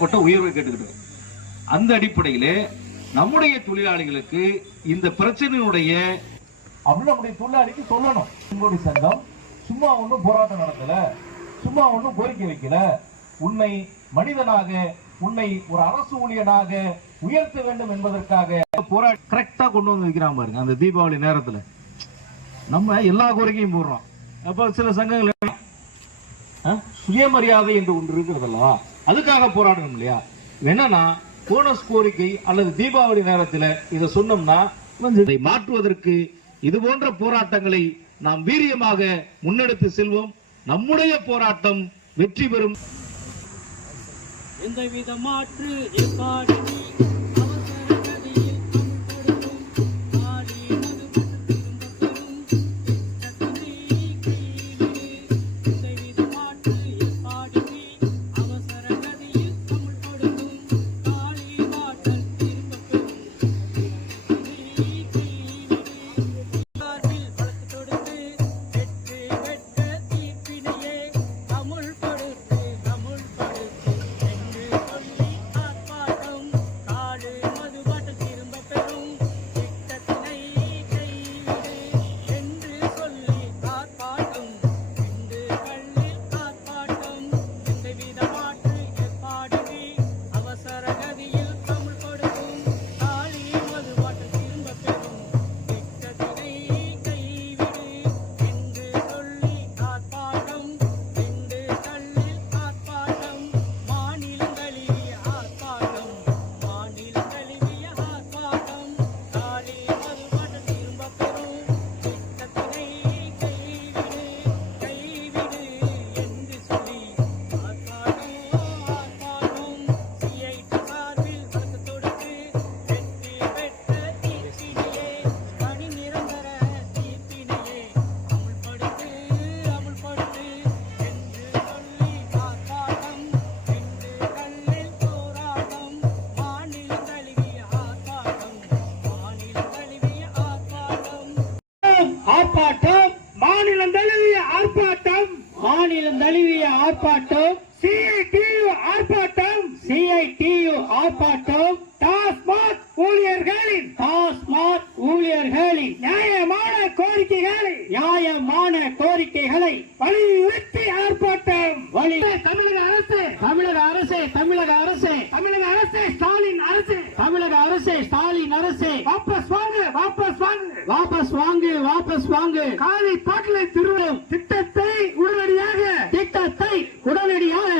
பட்ட உயர்வை கேட்டுக்கிட்டு அந்த அடிப்படையிலே நம்முடைய தொழிலாளிகளுக்கு இந்த பிரச்சனையுடைய நம்முடைய தொழிலாளிக்கு சொல்லணும். உங்களுடைய சங்கம் சும்மா ஒண்ணும் போராட்டம் நடத்தல சும்மா ஒண்ணும் கோரிக்கை வைக்கல. உன்னை மனிதனாக உன்னை ஒரு அரசு ஊழியனாக உயர்த்த வேண்டும் என்பதற்காக போராட்டம் கரெக்டா கொண்டு வந்து வைக்கிறான் பாருங்க அந்த தீபாவளி நேரத்துல. நம்ம எல்லா கோரிக்கையும் போடுறோம். அப்ப சில சங்கங்கள்? சுயமரியாதை என்று ஒன்று இருக்கிறதல்லவா? அதுக்காக போராடணும் இல்லையா? என்னன்னா போனஸ் கோரிக்கை அல்லது தீபாவளி நேரத்துல இதை சொன்னோம்னா வந்து இதை மாற்றுவதற்கு இது போன்ற போராட்டங்களை நாம் வீரியமாக முன்னெடுத்து செல்வோம். நம்முடைய போராட்டம் வெற்றி பெறும். எந்த வித மாற்று மாநிலம் தழுவிய ஆர்ப்பாட்டம் சிஐடியு ஆர்ப்பாட்டம் சிஐடியு ஆர்ப்பாட்டம் டாஸ்மாக் ஊழியர்களின் டாஸ்மாக் ஊழியர்களின் நியாயமான கோரிக்கைகளை நியாயமான கோரிக்கைகளை வலியுறுத்தி ஆர்ப்பாட்டம். வலி தமிழக அரசு. தமிழக அரசு தமிழக அரசு. தமிழக அரசு ஸ்டாலின் அரசு. தமிழக அரசு ஸ்டாலின் அரசு. வாபஸ் வாங்க வாபஸ் வாங்க. வாபஸ் வாங்கு வாபஸ் வாங்கு. காலை பாட்டிலை திருவிழம் திட்டத்தை already on